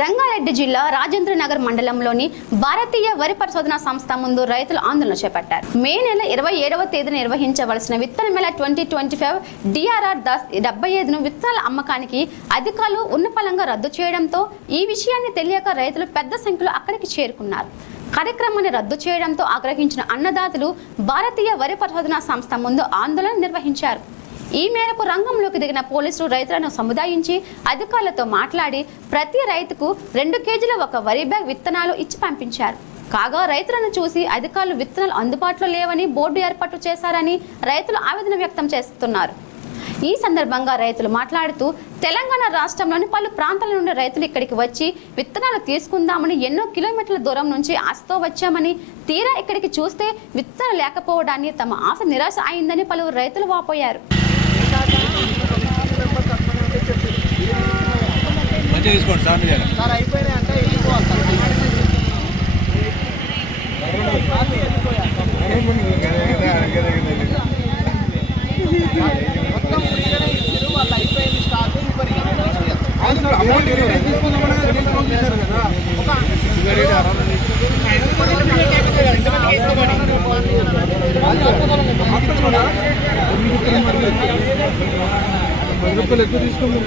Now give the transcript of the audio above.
రంగారెడ్డి జిల్లా రాజేంద్రనగర్ మండలంలోని భారతీయ వరి పరిశోధన సంస్థ ముందు రైతులు ఆందోళన చేపట్టారు. మే నెల 27వ తేదీన నిర్వహించవలసిన విత్తన మేళ 2025 DRR 75ను విత్తనాల అమ్మకానికి అధికారులు ఉన్నపలంగా రద్దు చేయడంతో ఈ విషయాన్ని తెలియక రైతులు పెద్ద సంఖ్యలో అక్కడికి చేరుకున్నారు. కార్యక్రమాన్ని రద్దు చేయడంతో ఆగ్రహించిన అన్నదాతలు భారతీయ వరి పరిశోధన సంస్థ ముందు ఆందోళన నిర్వహించారు. ఈ మేరకు రంగంలోకి దిగిన పోలీసులు రైతులను సముదాయించి అధికారులతో మాట్లాడి ప్రతి రైతుకు 2 కేజీల ఒక వరి బ్యాగ్ విత్తనాలు ఇచ్చి పంపించారు. కాగా రైతులను చూసి అధికారులు విత్తనాలు అందుబాటులో లేవని బోర్డు ఏర్పాటు చేశారని రైతులు ఆవేదన వ్యక్తం చేస్తున్నారు. ఈ సందర్భంగా రైతులు మాట్లాడుతూ తెలంగాణ రాష్ట్రంలోని పలు ప్రాంతాల నుండి రైతులు ఇక్కడికి వచ్చి విత్తనాలు తీసుకుందామని ఎన్నో కిలోమీటర్ల దూరం నుంచి ఆశతో వచ్చామని, తీరా ఇక్కడికి చూస్తే విత్తనాలు లేకపోవడాన్ని తమ ఆశ నిరాశ అయిందని పలువురు రైతులు వాపోయారు. తీసుకోండి సార్ అయిపోయినాయి అంటే వాళ్ళు అయిపోయింది స్టాక్ రూపాయలు ఎక్కువ తీసుకోండి.